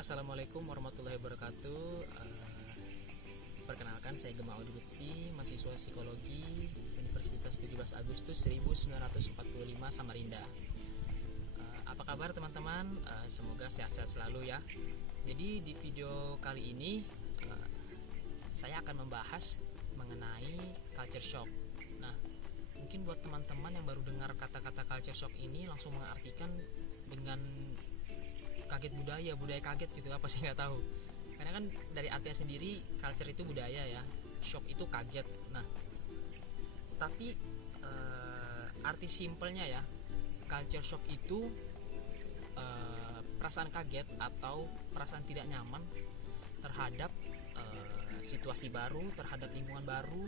Assalamualaikum warahmatullahi wabarakatuh. Perkenalkan, saya Gema Audi Lutfi, mahasiswa psikologi Universitas 17 Agustus 1945 Samarinda. Apa kabar teman-teman? Semoga sehat-sehat selalu ya. Jadi di video kali ini saya akan membahas mengenai culture shock. Nah, mungkin buat teman-teman yang baru dengar kata-kata culture shock ini langsung mengartikan dengan kaget budaya kaget gitu, apa sih, nggak tahu. Karena kan dari artinya sendiri culture itu budaya ya, shock itu kaget. Nah, tapi arti simpelnya ya, culture shock itu perasaan kaget atau perasaan tidak nyaman terhadap situasi baru, terhadap lingkungan baru,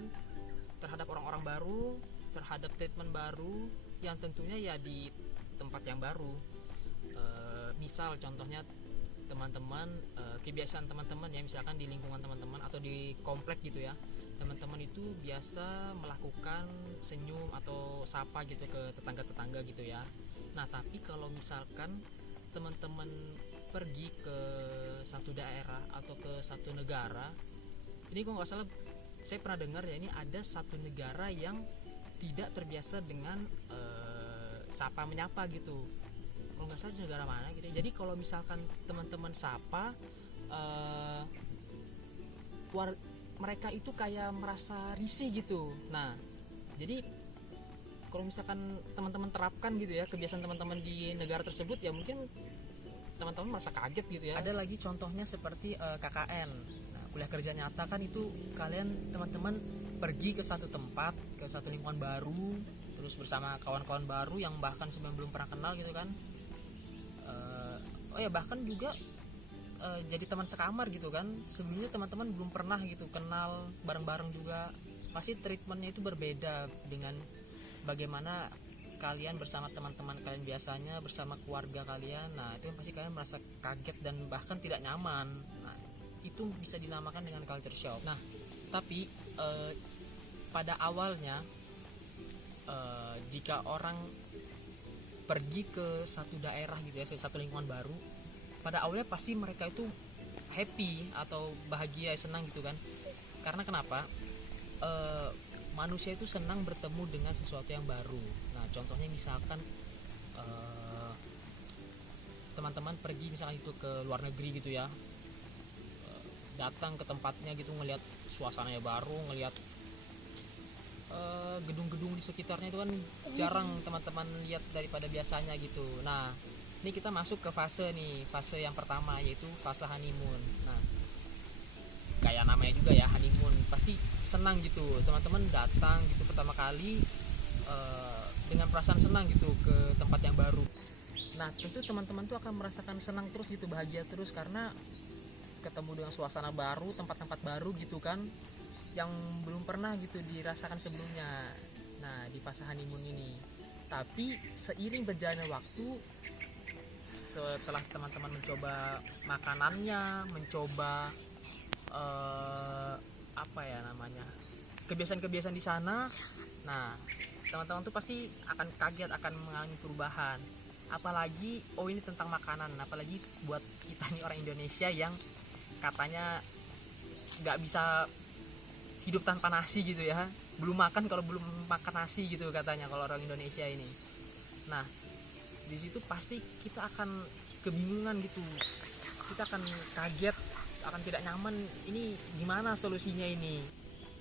terhadap orang-orang baru, terhadap treatment baru yang tentunya ya di tempat yang baru. Misal contohnya teman-teman, kebiasaan teman-teman ya, misalkan di lingkungan teman-teman atau di komplek gitu ya, teman-teman itu biasa melakukan senyum atau sapa gitu ke tetangga-tetangga gitu ya. Nah, tapi kalau misalkan teman-teman pergi ke satu daerah atau ke satu negara, ini kok nggak salah saya pernah dengar ya, ini ada satu negara yang tidak terbiasa dengan sapa menyapa gitu. Kalau nggak salah di negara mana gitu. Jadi kalau misalkan teman-teman sapa, mereka itu kayak merasa risih gitu. Nah, jadi kalau misalkan teman-teman terapkan gitu ya kebiasaan teman-teman di negara tersebut, ya mungkin teman-teman merasa kaget gitu ya. Ada lagi contohnya seperti KKN. Nah, kuliah kerja nyata kan itu kalian teman-teman pergi ke satu tempat, ke satu lingkungan baru, terus bersama kawan-kawan baru yang bahkan sebelum belum pernah kenal gitu kan. Bahkan juga jadi teman sekamar gitu kan, sebelumnya teman-teman belum pernah gitu kenal bareng-bareng juga. Pasti treatmentnya itu berbeda dengan bagaimana kalian bersama teman-teman kalian biasanya, bersama keluarga kalian. Nah, itu pasti kalian merasa kaget dan bahkan tidak nyaman. Nah, itu bisa dinamakan dengan culture shock. Nah, tapi pada awalnya jika orang pergi ke satu daerah gitu ya, satu lingkungan baru, pada awalnya pasti mereka itu happy atau bahagia, senang gitu kan. Karena kenapa? Manusia itu senang bertemu dengan sesuatu yang baru. Nah, contohnya misalkan teman-teman pergi misalkan itu ke luar negeri gitu ya, datang ke tempatnya gitu, ngelihat suasananya baru, ngelihat gedung-gedung di sekitarnya itu kan jarang teman-teman lihat daripada biasanya gitu. Nah, ini kita masuk ke fase yang pertama, yaitu fase honeymoon. Nah, kayak namanya juga ya, honeymoon, pasti senang gitu teman-teman datang gitu pertama kali dengan perasaan senang gitu ke tempat yang baru. Nah, tentu teman-teman tuh akan merasakan senang terus gitu, bahagia terus, karena ketemu dengan suasana baru, tempat-tempat baru gitu kan, yang belum pernah gitu dirasakan sebelumnya. Nah, di fase honeymoon ini. Tapi seiring berjalannya waktu, setelah teman-teman mencoba makanannya, mencoba kebiasaan-kebiasaan di sana, nah, teman-teman tuh pasti akan kaget, akan mengalami perubahan. Apalagi ini tentang makanan, apalagi buat kita nih orang Indonesia yang katanya nggak bisa hidup tanpa nasi gitu ya, belum makan kalau belum makan nasi gitu katanya kalau orang Indonesia ini. Nah, di situ pasti kita akan kebingungan gitu, kita akan kaget, akan tidak nyaman, ini gimana solusinya ini.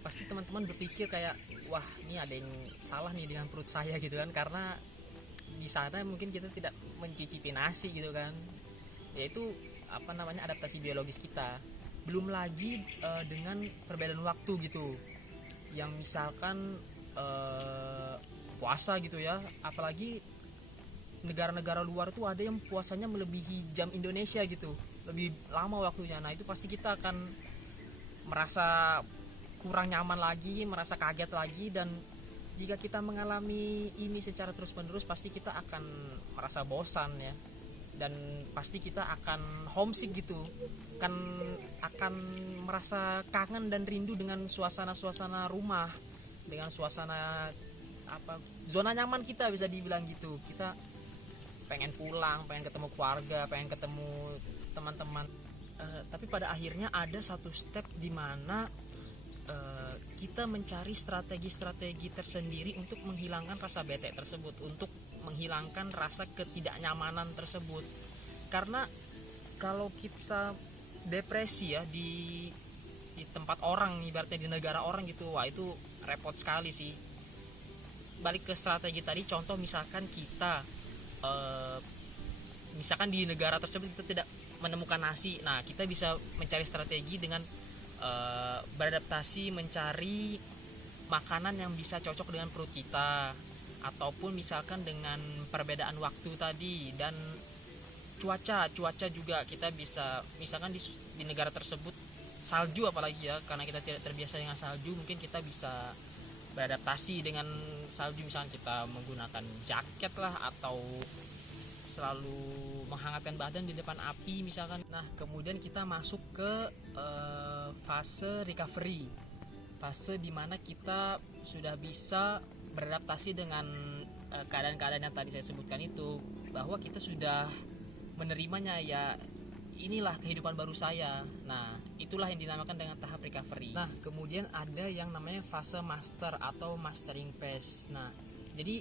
Pasti teman-teman berpikir kayak, wah, ini ada yang salah nih dengan perut saya gitu kan, karena di sana mungkin kita tidak mencicipi nasi gitu kan. Yaitu adaptasi biologis kita. Belum lagi dengan perbedaan waktu gitu, yang misalkan puasa gitu ya, apalagi negara-negara luar tuh ada yang puasanya melebihi jam Indonesia gitu, lebih lama waktunya. Nah, itu pasti kita akan merasa kurang nyaman lagi, merasa kaget lagi. Dan jika kita mengalami ini secara terus-menerus, pasti kita akan merasa bosan ya, dan pasti kita akan homesick gitu kan, akan merasa kangen dan rindu dengan suasana-suasana rumah, dengan suasana zona nyaman kita, bisa dibilang gitu. Kita pengen pulang, pengen ketemu keluarga, pengen ketemu teman-teman. Tapi pada akhirnya ada satu step di mana kita mencari strategi-strategi tersendiri untuk menghilangkan rasa bete tersebut, untuk menghilangkan rasa ketidaknyamanan tersebut. Karena kalau kita depresi ya di tempat orang, ibaratnya di negara orang gitu, wah itu repot sekali sih. Balik ke strategi tadi, contoh misalkan kita misalkan di negara tersebut kita tidak menemukan nasi, nah kita bisa mencari strategi dengan beradaptasi mencari makanan yang bisa cocok dengan perut kita, ataupun misalkan dengan perbedaan waktu tadi dan cuaca juga kita bisa, misalkan di negara tersebut salju apalagi ya, karena kita tidak terbiasa dengan salju, mungkin kita bisa beradaptasi dengan salju, misalkan kita menggunakan jaket lah, atau selalu menghangatkan badan di depan api misalkan. Nah kemudian kita masuk ke fase recovery, fase dimana kita sudah bisa beradaptasi dengan keadaan-keadaan yang tadi saya sebutkan itu, bahwa kita sudah menerimanya, ya inilah kehidupan baru saya. Nah itulah yang dinamakan dengan tahap recovery. Nah kemudian ada yang namanya fase master atau mastering phase. Nah jadi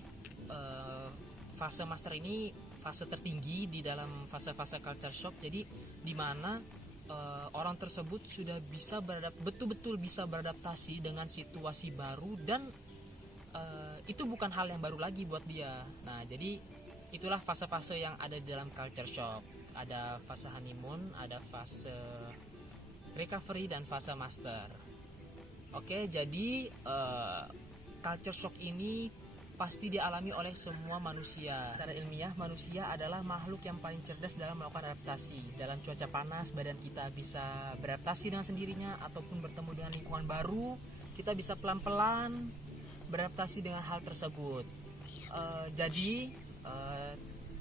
fase master ini fase tertinggi di dalam fase-fase culture shock. Jadi di mana orang tersebut sudah bisa betul-betul bisa beradaptasi dengan situasi baru, dan itu bukan hal yang baru lagi buat dia. Nah jadi itulah fase-fase yang ada di dalam culture shock. Ada fase honeymoon, ada fase recovery, dan fase master. Oke, jadi culture shock ini pasti dialami oleh semua manusia. Secara ilmiah, manusia adalah makhluk yang paling cerdas dalam melakukan adaptasi. Dalam cuaca panas, badan kita bisa beradaptasi dengan sendirinya, ataupun bertemu dengan lingkungan baru, kita bisa pelan-pelan beradaptasi dengan hal tersebut. Jadi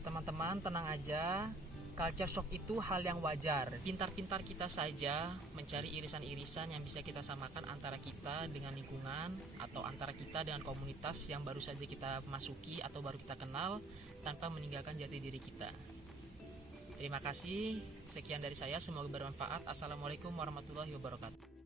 teman-teman tenang aja, culture shock itu hal yang wajar. Pintar-pintar kita saja mencari irisan-irisan yang bisa kita samakan antara kita dengan lingkungan, atau antara kita dengan komunitas yang baru saja kita masuki atau baru kita kenal, tanpa meninggalkan jati diri kita. Terima kasih, sekian dari saya, semoga bermanfaat. Assalamualaikum warahmatullahi wabarakatuh.